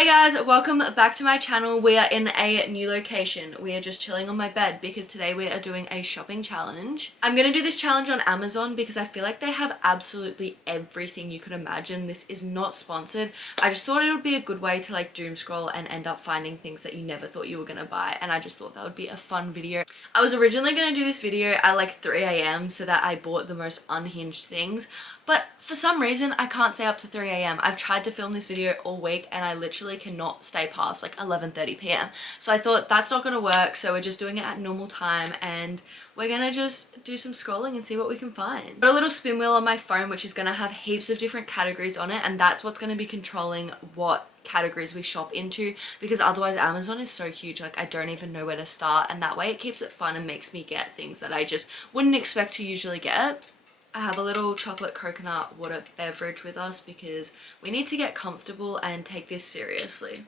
Hey guys, welcome back to my channel. We are in a new location. We are just chilling on my bed because today we are doing a shopping challenge. I'm gonna do this challenge on Amazon because I feel like they have absolutely everything you could imagine. This is not sponsored. I just thought it would be a good way to like doom scroll and end up finding things that you never thought you were gonna buy, and I just thought that would be a fun video. I was originally gonna do this video at like 3 a.m. so that I bought the most unhinged things, but for some reason I can't stay up to 3 a.m. I've tried to film this video all week and I literally cannot stay past like 11:30 p.m. So I thought that's not gonna work, so we're just doing it at normal time and we're gonna just do some scrolling and see what we can find. Got a little spin wheel on my phone which is gonna have heaps of different categories on it, and that's what's gonna be controlling what categories we shop into, because otherwise Amazon is so huge, like I don't even know where to start, and that way it keeps it fun and makes me get things that I just wouldn't expect to usually get. I have a little chocolate coconut water beverage with us because we need to get comfortable and take this seriously.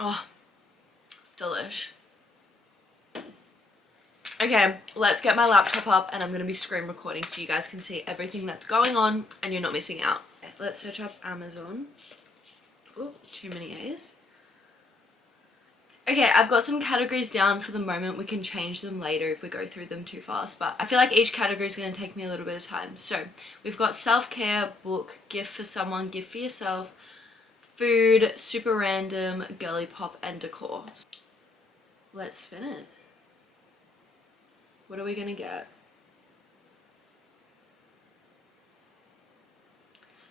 Oh, delish. Okay, let's get my laptop up and I'm going to be screen recording so you guys can see everything that's going on and you're not missing out. Okay, let's search up Amazon. Oh, too many A's. Okay, I've got some categories down for the moment. We can change them later if we go through them too fast, but I feel like each category is going to take me a little bit of time. So we've got self-care, book, gift for someone, gift for yourself, food, super random, girly pop, and decor. Let's spin it. What are we going to get?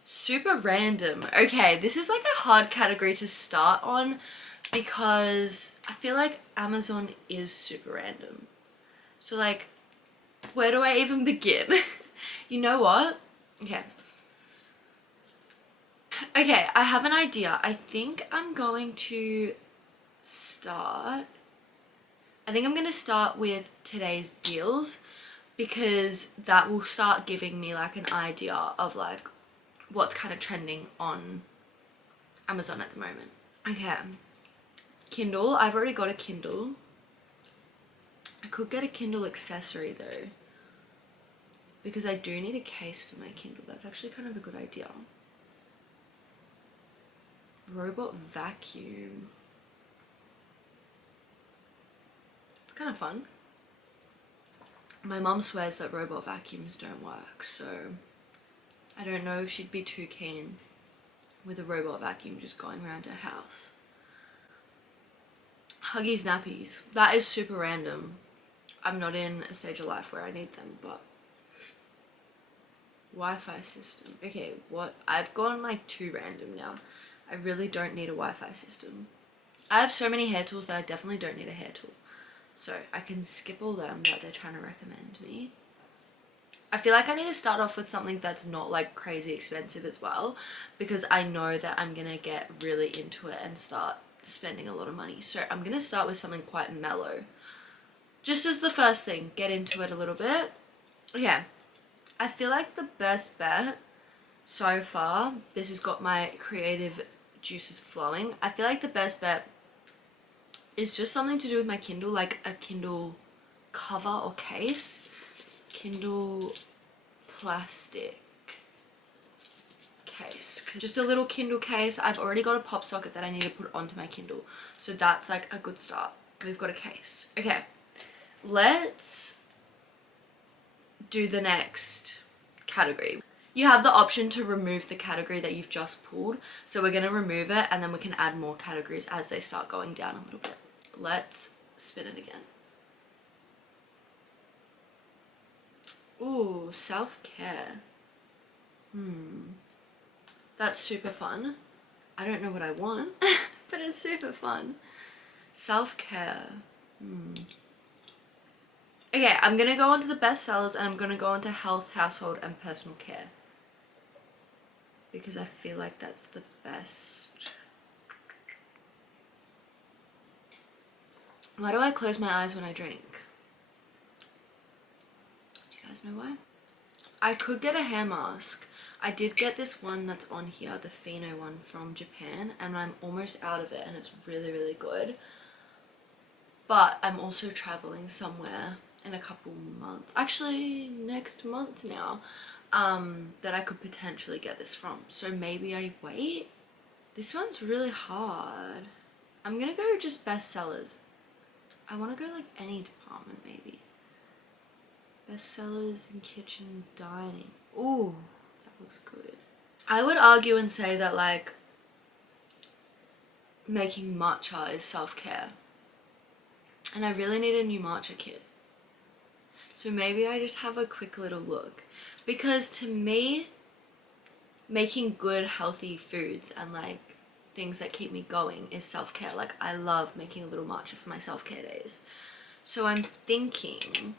Super random. Okay, this is like a hard category to start on, because I feel like Amazon is super random. So like, where do I even begin? You know what? Okay. Okay, I have an idea. I think I'm going to start with today's deals, because that will start giving me like an idea of like what's kind of trending on Amazon at the moment. Okay. Kindle. I've already got a Kindle. I could get a Kindle accessory though, because I do need a case for my Kindle. That's actually kind of a good idea. Robot vacuum. It's kind of fun. My mum swears that robot vacuums don't work, so I don't know if she'd be too keen with a robot vacuum just going around her house. Huggies nappies. That is super random. I'm not in a stage of life where I need them, but Wi-Fi system. Okay, what? I've gone like too random now. I really don't need a Wi-Fi system. I have so many hair tools that I definitely don't need a hair tool. So I can skip all them that they're trying to recommend me. I feel like I need to start off with something that's not like crazy expensive as well, because I know that I'm gonna get really into it and start spending a lot of money. So I'm gonna start with something quite mellow, just as the first thing, get into it a little bit. Okay, I feel like the best bet so far, this has got my creative juices flowing, I feel like the best bet is just something to do with my Kindle, like a Kindle cover or case. Kindle plastic case, just a little Kindle case. I've already got a pop socket that I need to put onto my Kindle, so that's like a good start. We've got a case. Okay, let's do the next category. You have the option to remove the category that you've just pulled, so we're going to remove it and then we can add more categories as they start going down a little bit. Let's spin it again. Ooh, self-care. That's super fun. I don't know what I want, but it's super fun. Self-care. Okay, I'm gonna go on to the best sellers and I'm gonna go on to health, household, and personal care, because I feel like that's the best. Why do I close my eyes when I drink? Do you guys know why? I could get a hair mask. I did get this one that's on here, the Fino one from Japan, and I'm almost out of it and it's really, really good. But I'm also traveling somewhere in a couple months, actually next month now, that I could potentially get this from. So maybe I wait. This one's really hard. I'm gonna go just bestsellers. I want to go like any department maybe. Bestsellers in kitchen dining. Ooh, that looks good. I would argue and say that like making matcha is self-care. And I really need a new matcha kit. So maybe I just have a quick little look. Because to me, making good healthy foods and like things that keep me going is self-care. Like I love making a little matcha for my self-care days. So I'm thinking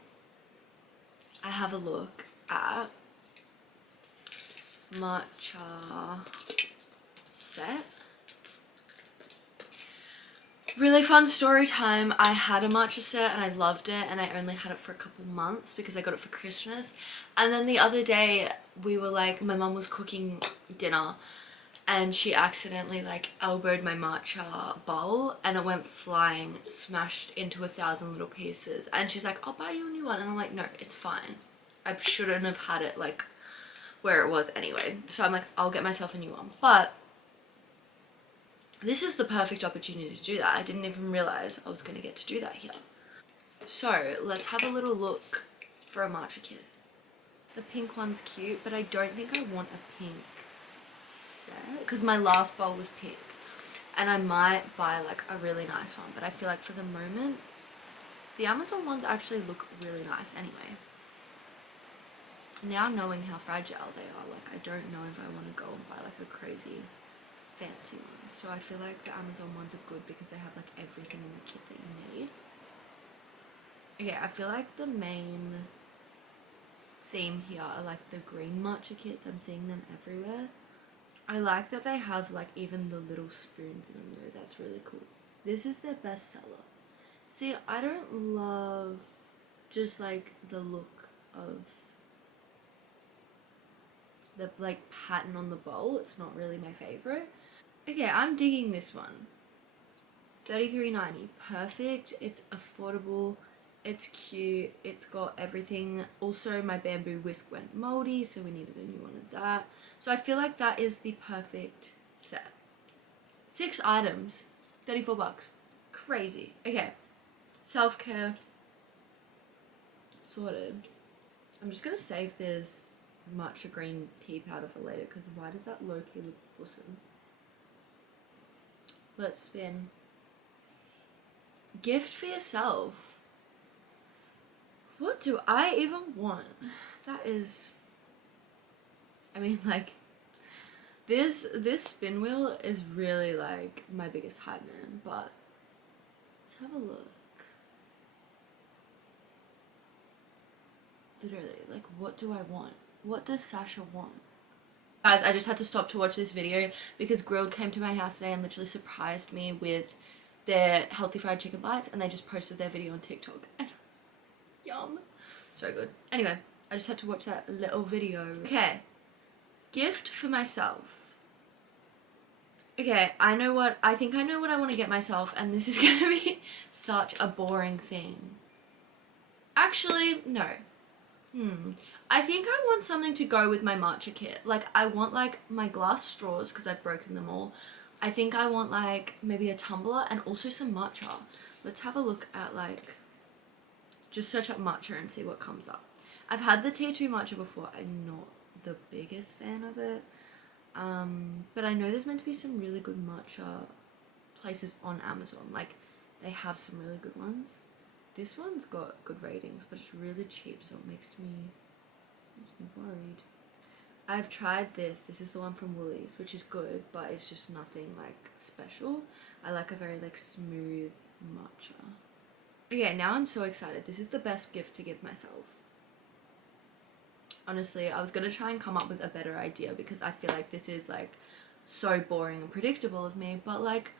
I have a look at matcha set. Really fun story time. I had a matcha set and I loved it, and I only had it for a couple months because I got it for Christmas. And then the other day we were like, my mum was cooking dinner and she accidentally like elbowed my matcha bowl and it went flying, smashed into 1,000 little pieces. And she's like, I'll buy you a new one. And I'm like, no, it's fine. I shouldn't have had it like where it was anyway. So I'm like, I'll get myself a new one. But this is the perfect opportunity to do that. I didn't even realize I was going to get to do that here. So let's have a little look for a matcha kit. The pink one's cute, but I don't think I want a pink set because my last bowl was pink. And I might buy like a really nice one, but I feel like for the moment, the Amazon ones actually look really nice anyway. Now knowing how fragile they are, like I don't know if I want to go and buy like a crazy fancy ones. So I feel like the Amazon ones are good because they have like everything in the kit that you need. Okay, I feel like the main theme here are like the green matcha kits. I'm seeing them everywhere. I like that they have like even the little spoons in them though. That's really cool. This is their bestseller. See, I don't love just like the look of the like pattern on the bowl. It's not really my favorite. Okay, I'm digging this one. $33.90. Perfect. It's affordable. It's cute. It's got everything. Also, my bamboo whisk went moldy, so we needed a new one of that. So I feel like that is the perfect set. 6 items. 34 bucks. Crazy. Okay. Self-care. Sorted. I'm just gonna save this matcha green tea powder for later because why does that low-key look awesome? Let's spin. Gift for yourself. What do I even want? That is, I mean, like, this spin wheel is really like my biggest hype man, but let's have a look. Literally, like, what do I want? What does Sasha want? Guys, I just had to stop to watch this video because Grilled came to my house today and literally surprised me with their healthy fried chicken bites, and they just posted their video on TikTok. Yum. So good. Anyway, I just had to watch that little video. Okay. Gift for myself. Okay, I think I know what I want to get myself, and this is gonna be such a boring thing. Actually, no. I think I want something to go with my matcha kit. Like, I want like my glass straws because I've broken them all. I think I want like maybe a tumbler and also some matcha. Let's have a look at like, just search up matcha and see what comes up. I've had the T2 matcha before. I'm not the biggest fan of it. But I know there's meant to be some really good matcha places on Amazon. Like, they have some really good ones. This one's got good ratings, but it's really cheap, so it makes me worried. I've tried this. This is the one from Woolies, which is good, but it's just nothing like special. I like a very like smooth matcha. Okay, now I'm so excited. This is the best gift to give myself. Honestly, I was gonna try and come up with a better idea because I feel like this is like so boring and predictable of me, but like,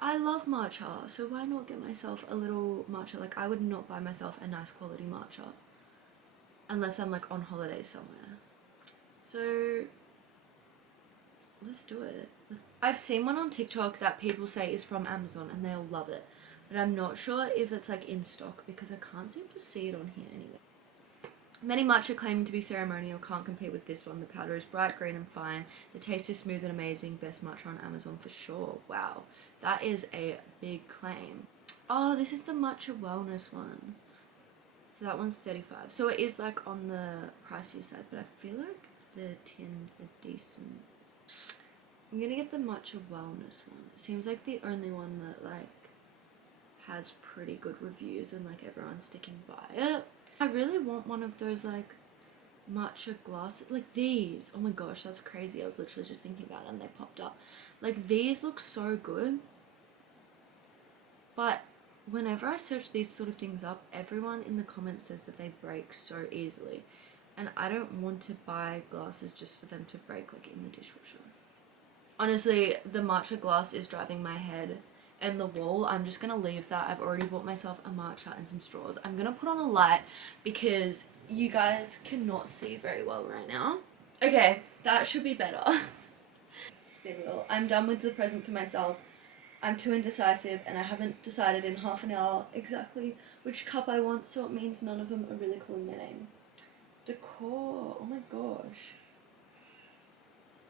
I love matcha, so why not get myself a little matcha? Like, I would not buy myself a nice quality matcha unless I'm like on holiday somewhere. So let's do it. I've seen one on TikTok that people say is from Amazon and they all love it, but I'm not sure if it's like in stock because I can't seem to see it on here anyway. Many matcha claiming to be ceremonial can't compete with this one. The powder is bright green and fine. The taste is smooth and amazing. Best matcha on Amazon for sure. Wow, that is a big claim. Oh, this is the matcha wellness one. So that one's 35. So it is like on the pricier side, but I feel like the tins are decent. I'm gonna get the matcha wellness one. It seems like the only one that like has pretty good reviews and like everyone's sticking by it. I really want one of those like matcha glasses, like these. Oh my gosh, that's crazy. I was literally just thinking about it and they popped up. Like these look so good, but whenever I search these sort of things up, everyone in the comments says that they break so easily, and I don't want to buy glasses just for them to break like in the dishwasher. Honestly, the matcha glass is driving my head and the wall. I'm just gonna leave that. I've already bought myself a matcha and some straws. I'm gonna put on a light because you guys cannot see very well right now. Okay, that should be better. Spin wheel. I'm done with the present for myself. I'm too indecisive and I haven't decided in half an hour exactly which cup I want, so it means none of them are really calling my name. Decor. Oh my gosh.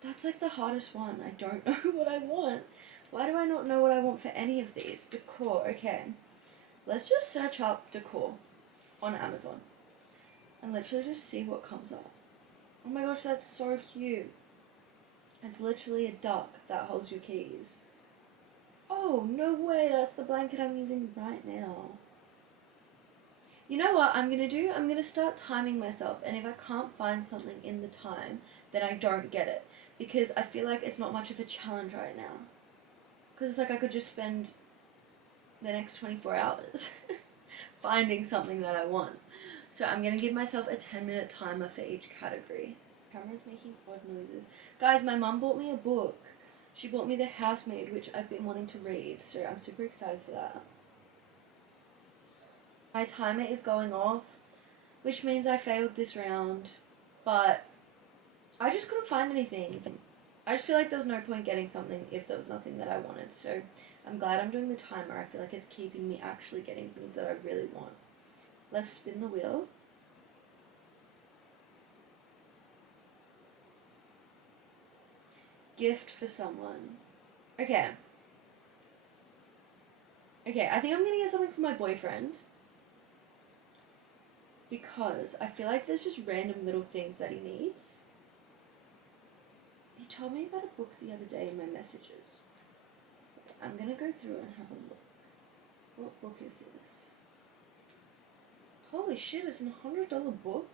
That's like the hardest one. I don't know what I want. Why do I not know what I want for any of these? Decor. Okay. Let's just search up decor on Amazon and literally just see what comes up. Oh my gosh, that's so cute. It's literally a duck that holds your keys. Oh, no way. That's the blanket I'm using right now. You know what I'm gonna do? I'm gonna start timing myself, and if I can't find something in the time, then I don't get it. Because I feel like it's not much of a challenge right now. Because it's like I could just spend the next 24 hours finding something that I want. So I'm gonna give myself a 10-minute timer for each category. Camera's making odd noises. Guys, my mum bought me a book. She bought me The Housemaid, which I've been wanting to read, so I'm super excited for that. My timer is going off, which means I failed this round, but I just couldn't find anything. I just feel like there was no point getting something if there was nothing that I wanted, so I'm glad I'm doing the timer. I feel like it's keeping me actually getting things that I really want. Let's spin the wheel. Gift for someone. Okay. Okay, I think I'm gonna get something for my boyfriend. Because I feel like there's just random little things that he needs. He told me about a book the other day in my messages. I'm gonna go through and have a look. What book is this? Holy shit, it's a $100 book?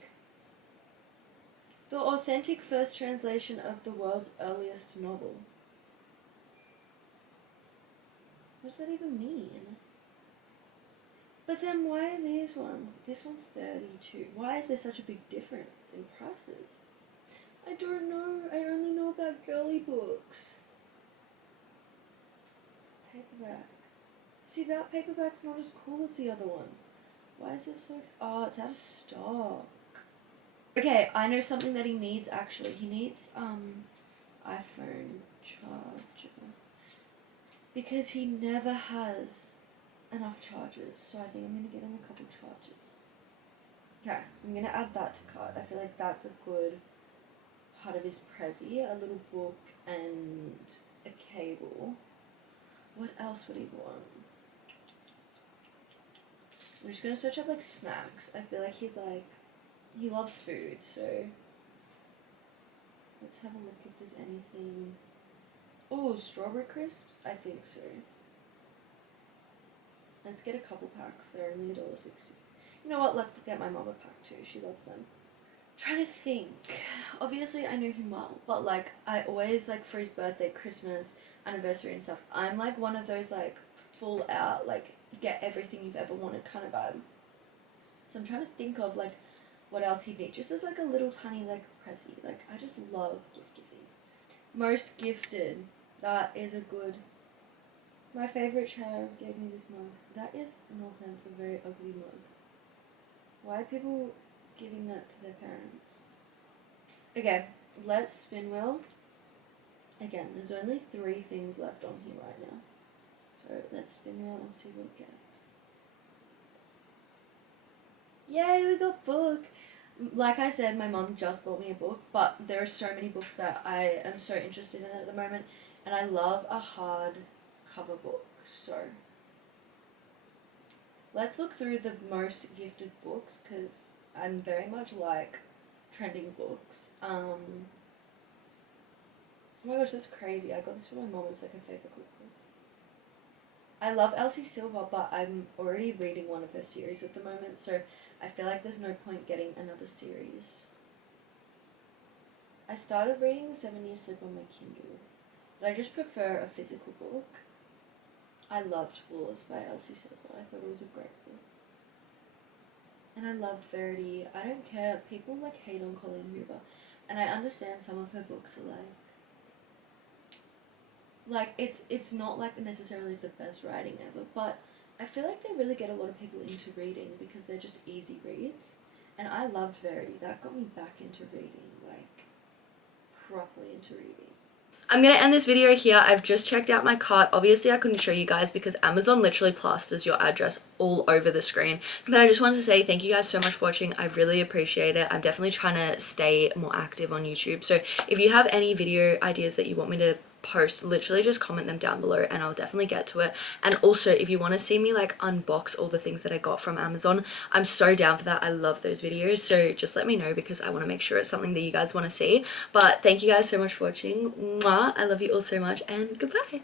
The authentic first translation of the world's earliest novel. What does that even mean? But then why are these ones? This one's 32. Why is there such a big difference in prices? I don't know. I only know about girly books. Paperback. See, that paperback's not as cool as the other one. Why is it so oh, it's out of stock. Okay, I know something that he needs actually. He needs iPhone charger. Because he never has enough chargers, so I think I'm gonna get him a couple chargers. Okay, I'm gonna add that to cart. I feel like that's a good part of his prezi. A little book and a cable. What else would he want? I'm just gonna search up like snacks. I feel like he loves food, so let's have a look if there's anything. Oh, strawberry crisps? I think so. Let's get a couple packs. They're only $1.60. You know what? Let's get my mom a pack too. She loves them. Trying to think. Obviously, I know him well, but like I always like for his birthday, Christmas, anniversary, and stuff. I'm like one of those like full out like get everything you've ever wanted kind of vibe. So I'm trying to think of like what else he'd need. Just as like a little tiny like prezi. Like I just love gift giving. Most gifted. That is a good. My favourite child gave me this mug. That is, no offense, a very ugly mug. Why are people giving that to their parents? Okay, let's spin wheel. Again, there's only 3 things left on here right now. So let's spin wheel and see what it gets. Yay, we got book! like I said, my mum just bought me a book, but there are so many books that I am so interested in at the moment, and I love a hard cover book. So let's look through the most gifted books, because I'm very much like trending books. Oh my gosh, that's crazy. I got this for my mom. It's like a favorite cookbook. I love Elsie Silver, but I'm already reading one of her series at the moment, so I feel like there's no point getting another series. I started reading The 7 Years Slip on my Kindle, but I just prefer a physical book. I loved Flawless by Elsie Silver. I thought it was a great book. And I loved Verity. I don't care. People like hate on Colleen Hoover, and I understand some of her books are like it's not like necessarily the best writing ever, but I feel like they really get a lot of people into reading because they're just easy reads. And I loved Verity. That got me back into reading, like properly into reading. I'm gonna end this video here. I've just checked out my cart. Obviously I couldn't show you guys because Amazon literally plasters your address all over the screen, but I just wanted to say thank you guys so much for watching. I really appreciate it. I'm definitely trying to stay more active on YouTube, so if you have any video ideas that you want me to post, literally just comment them down below and I'll definitely get to it. And also if you want to see me like unbox all the things that I got from Amazon, I'm so down for that. I love those videos, so just let me know because I want to make sure it's something that you guys want to see. But thank you guys so much for watching. Mwah. I love you all so much, and goodbye.